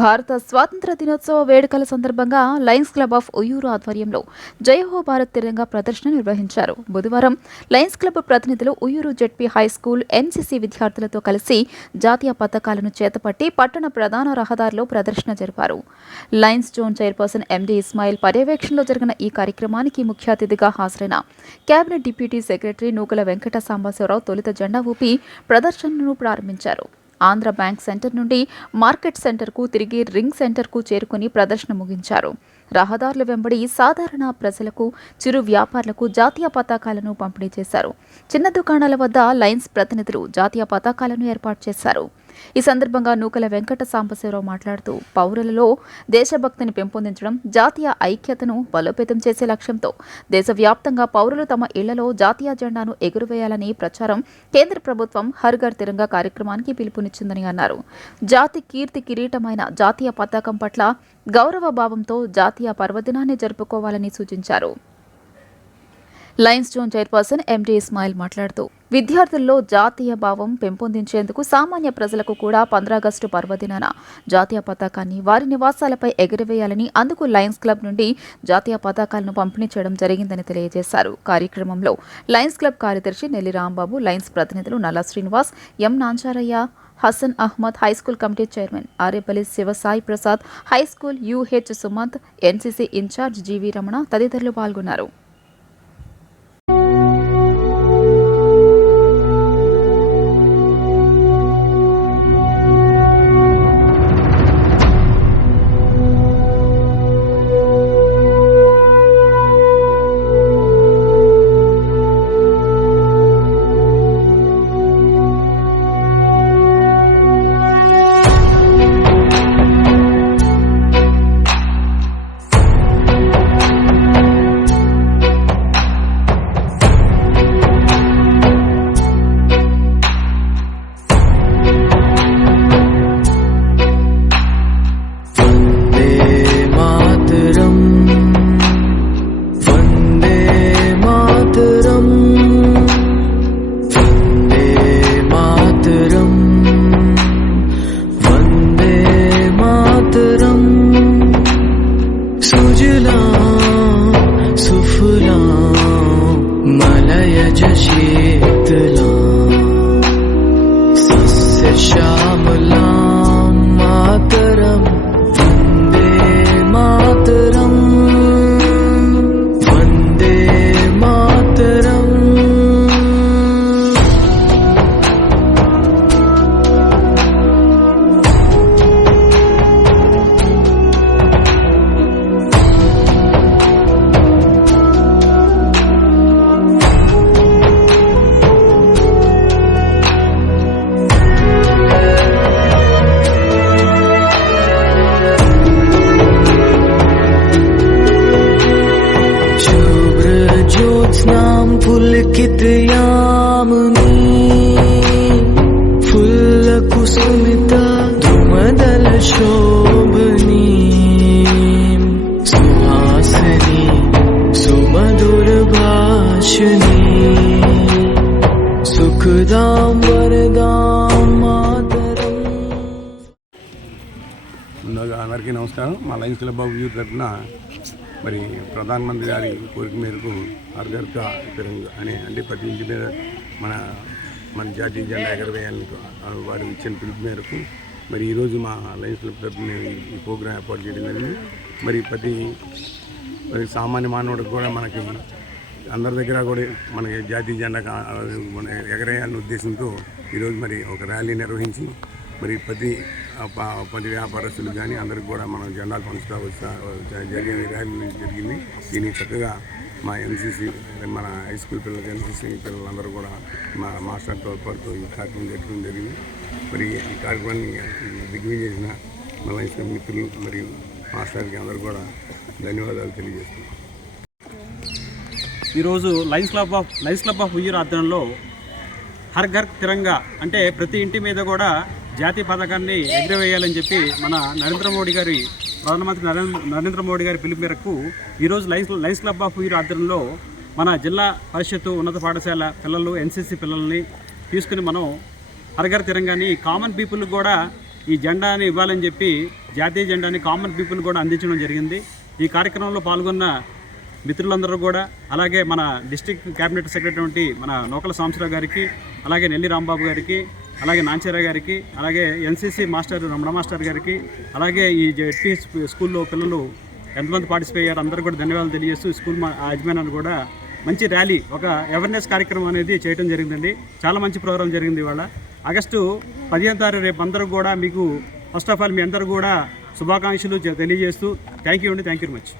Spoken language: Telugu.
భారత స్వాతంత్ర దినోత్సవ వేడుకల సందర్భంగా లయన్స్ క్లబ్ ఆఫ్ ఉయ్యూరు ఆధ్వర్యంలో జై హో భారత్ తిరంగా ప్రదర్శన నిర్వహించారు. బుధవారం లయన్స్ క్లబ్ ప్రతినిధులు Uyyuru ZP high school NCC విద్యార్థులతో కలిసి జాతీయ పతాకాలను చేతపట్టి పట్టణ ప్రధాన రహదారిలో ప్రదర్శన జరిపారు. లయన్స్ జోన్ చైర్పర్సన్ ఎండి ఇస్మాయిల్ పర్యవేక్షణలో జరిగిన ఈ కార్యక్రమానికి ముఖ్య అతిథిగా హాజరైన కేబినెట్ డిప్యూటీ సెక్రటరీ నూకల వెంకట సాంబశివరావు తొలుత జెండా ఊపి ప్రదర్శనను ప్రారంభించారు. ఆంధ్ర బ్యాంక్ సెంటర్ నుండి మార్కెట్ సెంటర్కు తిరిగి రింగ్ సెంటర్కు చేరుకుని ప్రదర్శన ముగించారు. రహదారుల వెంబడి సాధారణ ప్రజలకు, చిరు వ్యాపారులకు జాతీయ పతాకాలను పంపిణీ చేశారు. చిన్న దుకాణాల వద్ద లయన్స్ ప్రతినిధులు జాతీయ పతాకాలను ఏర్పాటు చేశారు. ఈ సందర్భంగా నూకల వెంకట సాంబశివరావు మాట్లాడుతూ పౌరులలో దేశభక్తిని పెంపొందించడం, జాతీయ ఐక్యతను బలోపేతం చేసే లక్ష్యంతో దేశవ్యాప్తంగా పౌరులు తమ ఇళ్లలో జాతీయ జెండాను ఎగురవేయాలని ప్రచారం కేంద్ర ప్రభుత్వం హర్ ఘర్ తిరంగా కార్యక్రమానికి పిలుపునిచ్చిందని అన్నారు. జాతి కీర్తి కిరీటమైన జాతీయ పతాకం పట్ల గౌరవ భావంతో జాతీయ పర్వదినాన్ని జరుపుకోవాలని సూచించారు. లయన్స్ జోన్ చైర్పర్సన్ ఎండి ఇస్మాయిల్ మాట్లాడుతూ విద్యార్థుల్లో జాతీయ భావం పెంపొందించేందుకు సామాన్య ప్రజలకు కూడా 15 ఆగస్టు పర్వదినాన జాతీయ పతాకాన్ని వారి నివాసాలపై ఎగురవేయాలని, అందుకు లయన్స్ క్లబ్ నుండి జాతీయ పతాకాలను పంపిణీ చేయడం జరిగిందని తెలియజేశారు. కార్యక్రమంలో లయన్స్ క్లబ్ కార్యదర్శి నెల్లి రాంబాబు, లయన్స్ ప్రతినిధులు Nalla Srinivas, M Nancharaiah, Hasan Ahmed, high school committee chairman Arepalli Sivasai Prasad, high school UH Sumanth, NCC in charge GV Ramana తదితరులు పాల్గొన్నారు. पुलकित यामिनी फुल्ल कुसुमिता धुमदल शोभनी सुहासिनी सुमधुर भाषिणी सुखदां वरदां मातरम्. అందరికీ నమస్కారం. మా లయన్స్ క్లబ్ ఆఫ్ యూత్ తరఫున మరి ప్రధానమంత్రి గారి కోరిక మేరకు హర్ ఘర్ తిరంగా అంటే ప్రతి ఇంటి మీద మన జాతీయ జెండా ఎగరవేయాలని వారు ఇచ్చిన పిలుపు మేరకు మరి ఈరోజు మా లయన్స్ క్లబ్ తరఫున ఈ ప్రోగ్రాం ఏర్పాటు చేయడం జరిగింది. మరి సామాన్య మానవుడికి కూడా మనకి అందరి దగ్గర కూడా మనకి జాతీయ జెండా ఎగరేయాలనే ఉద్దేశంతో ఈరోజు మరి ఒక ర్యాలీ నిర్వహించి మరి ప్రతి వ్యాపారస్తులు కానీ అందరికి కూడా మనం జెండాలు పంచుకోవచ్చు జరిగిన ర్యాలీ జరిగింది. దీనికి చక్కగా మా ఎన్సీసీ మన హై స్కూల్ పిల్లలకి ఎన్సీసీ పిల్లలందరూ కూడా మా మాస్టర్ తోడ్పాటుతో ఈ కార్యక్రమం జరగడం జరిగింది. మరి ఈ కార్యక్రమాన్ని దిగ్విజయం చేసిన మా లయన్స్ క్లబ్ మిత్రులు మరియు మాస్టర్కి అందరూ కూడా ధన్యవాదాలు తెలియజేస్తున్నాం. ఈరోజు లయన్స్ క్లబ్ ఆఫ్ ఉయ్యూరు ఆధ్వర్యంలో హర్ ఘర్ తిరంగా అంటే ప్రతి ఇంటి మీద కూడా జాతీయ పతాకాన్ని ఎగురవేయాలని చెప్పి మన ప్రధానమంత్రి నరేంద్ర మోడీ గారి పిలుపు మేరకు ఈరోజు లయన్స్ క్లబ్ ఆఫ్ ఉయ్యూరు ఆధ్వర్యంలో మన జిల్లా పరిషత్తు ఉన్నత పాఠశాల పిల్లలు, ఎన్సీసీ పిల్లల్ని తీసుకుని మనం హర్ ఘర్ తిరంగాని కామన్ పీపుల్ కూడా ఈ జెండాని ఇవ్వాలని చెప్పి జాతీయ జెండాని కామన్ పీపుల్ కూడా అందించడం జరిగింది. ఈ కార్యక్రమంలో పాల్గొన్న మిత్రులందరూ కూడా, అలాగే మన డిస్ట్రిక్ట్ క్యాబినెట్ సెక్రటరీ మన నోకల సాంబశివరావు గారికి, అలాగే నెల్లి రాంబాబు గారికి, అలాగే నాంచారా గారికి, అలాగే ఎన్సీసీ మాస్టర్ రమణ మాస్టర్ గారికి, అలాగే ఈ జెడ్పీ స్కూల్లో పిల్లలు ఎంతమంది పార్టిసిపేట్ అయ్యారు అందరూ కూడా ధన్యవాదాలు తెలియజేస్తూ స్కూల్ యజమానులు కూడా మంచి ర్యాలీ, ఒక అవేర్నెస్ కార్యక్రమం అనేది చేయడం జరిగిందండి. చాలా మంచి ప్రోగ్రాం జరిగింది. ఇవాళ ఆగస్టు 15వ తారీఖు రేపు అందరూ కూడా మీకు ఫస్ట్ ఆఫ్ ఆల్ మీ అందరూ కూడా శుభాకాంక్షలు తెలియజేస్తూ థ్యాంక్ యూ అండి. Thank you very much.